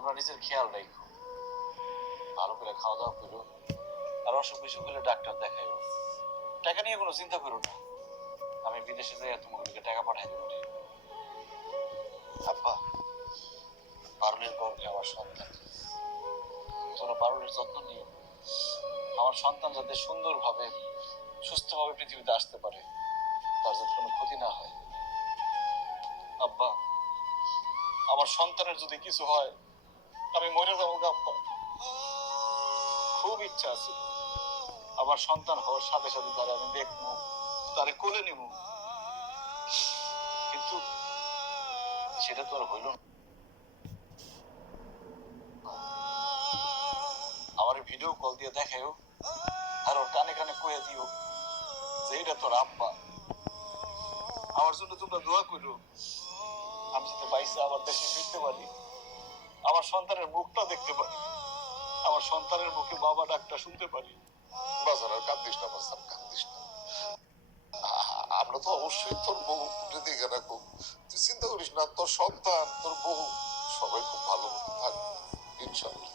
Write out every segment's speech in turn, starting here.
তোমরা নিজের খেয়াল রাখো, ভালো করে খাওয়া দাওয়া করো, আর অসুখ বিসুখ হলে ডাক্তার দেখাইও। টাকা নিয়ে কোনো চিন্তা করো না, আমি বিদেশে যাই তোমাকে টাকা পাঠাই দেবো। আব্বা, পারুলের গর্ভে আমার সন্তান, তোমরা পারুলের যত্ন নিও। আমার সন্তান যাতে সুন্দরভাবে সুস্থভাবে পৃথিবীতে আসতে পারে, তার যাতে কোনো ক্ষতি না হয়। আব্বা, আমার সন্তানের যদি কিছু হয় আমি মরে যাবো আব্বা। খুব ইচ্ছা আছে আমার সন্তান হওয়ার সাথে সাথে তারে আমি দেখবো, তারে কোলে নিব, কিন্তু সেটা তো আর হইল না। আমার ভিডিও কল দিয়ে দেখাও, আর ওর কানে কানে কয়ে দিও যে এটা তোর আব্বা। আমার জন্য তোমরা দোয়া করো, আমি যাতে বাইসে আবার দেশে ফিরতে পারি, আমার সন্তানের মুখটা দেখতে পারি, আমার সন্তানের মুখে বাবা ডাকটা শুনতে পারি। বাজার আর কান্দিস না, বাজার কান্দিস না। আমরা তো অবশ্যই তোর বউ দিকে রাখবো, তুই চিন্তা করিস না। তোর সন্তান, তোর বউ সবাই খুব ভালো মতো থাকবে ইনশাআল্লাহ।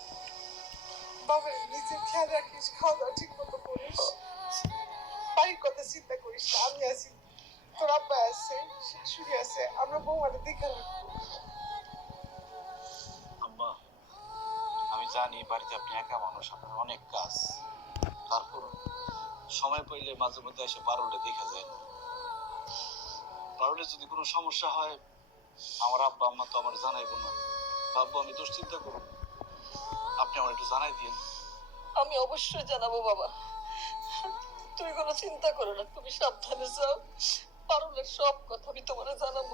বাবা নিজের খেয়াল রাখিস, খাওয়া দাওয়া ঠিক মতো করিস, বাড়ির কথা চিন্তা করিস না। আমি আছি, তোর আব্বা আছে, শাশুড়ি আছে, আমরা বৌমারে দেখে রাখবো। আম্মা, আমি জানি বাড়িতে আপনি একা মানুষ, আপনার অনেক কাজ, তারপর সময় পাইলে মাঝে মধ্যে এসে পারুলে দেখা যায়। পারুলে যদি কোনো সমস্যা হয় আমার আব্বা আম্মা তো আমার জানাইবো না, ভাববো আমি দুশ্চিন্তা করবো। আপনি আমার একটু জানাই দিন। আমি অবশ্যই জানাবো বাবা, তুমি কোনো চিন্তা করো না, তুমি সাবধানে যাও। পারুলের সব কথা আমি তোমার জানাবো।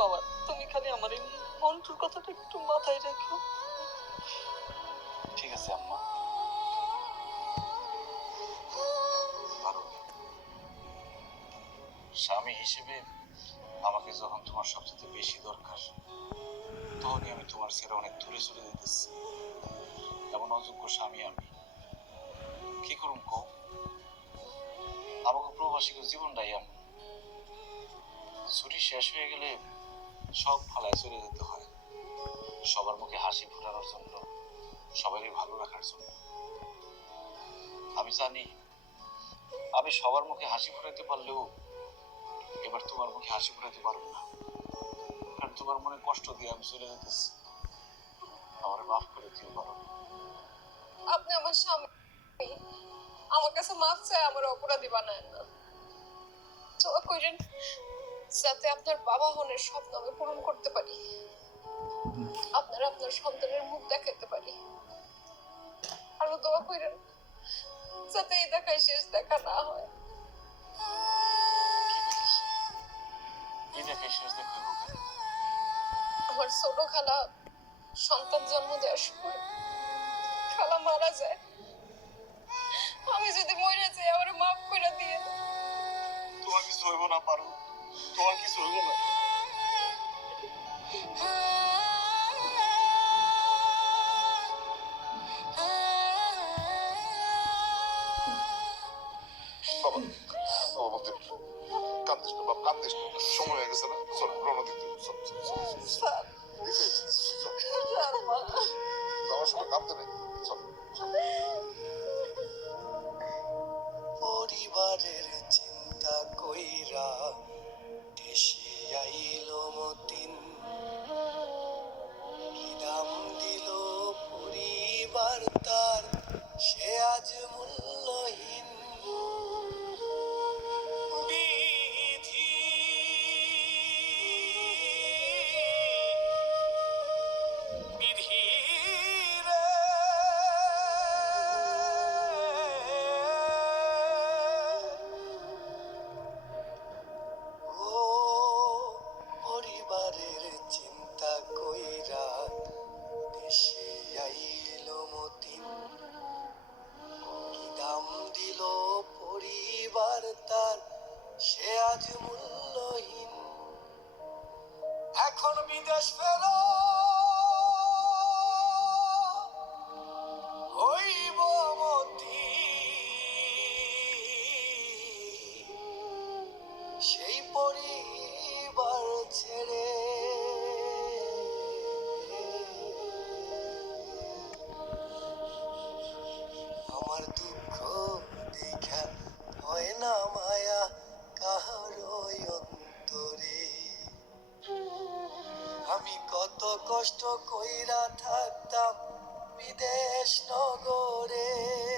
বাবা, তুমি খালি আমার এই মন্টুর কথাটা একটু মাথায় রেখো। ঠিক আছে আম্মা। স্বামী হিসেবে আমাকে যখন তোমার সবচেয়ে বেশি দরকার, তখনই আমি তোমার ছেড়ে অনেক দূরে চলে যেতেছি। এমন অযোগ্য স্বামী আমি কি করুম কো? আমাকে প্রবাসী জীবনটাই এমন, ছুটি শেষ হয়ে গেলে সব ফালায় চলে যেতে হয়, সবার মুখে হাসি ফোটানোর জন্য, সবারই ভালো রাখার জন্য। আমি জানি আমি সবার মুখে হাসি ফোটাতে পারলেও এবার তোমার মুখে হাসি ফোটাতে পারবো না, কারণ তোমার মনে কষ্ট দিয়ে আমি চলে যেতেছি। আমার মাফ করে দিও পারো। আপনি আমার স্বামী, আমার কাছে মাফ চাই, আমার অপরাধী বানায় না। দোয়া করেন যাতে আপনার বাবা হনের স্বপ্ন আমি পূরণ করতে পারি, আপনার সন্তানের মুখ দেখাতে পারি। আরো দোয়া করেন যাতে এই দেখায় শেষ দেখা না হয়। এই দেখে শেষ দেখে আমার ছোট খালা সন্তান জন্ম দেওয়ার সময় খালা মারা যায়, আমি যদি মরে যাই আমার মাফ করে দিয়ে। তোমার কিছু হইব না পারো, তোমার কিছু হইব না। বাবা, বাবা কান্দিস না বাবা, কান্দিস না, সময় হয়ে গেছে না। চল রওনা দিতে, চল চল চল স্যার, মা আমার সময় কাঁদতে নেই, চল। পরিবারের চিন্তা কইরা দেশে আইল মতিন, কি দাম দিল পরিবার তার, সে আজ মূল্যহীন। বিধি বিধি রে, ও পরিবারের চিন্তা কইরা দেশে আইল মতিন, কি দাম দিল পরিবার তার, সে আজ মূল্যহীন। এখন বিদেশ ফের হইব মতি, সেই পরিবার ছেড়ে আমার দুঃখ দেখা হয় না মায়া কাহারই অন্তরে। আমি কত কষ্ট কইরা থাকতাম বিদেশ নগরে।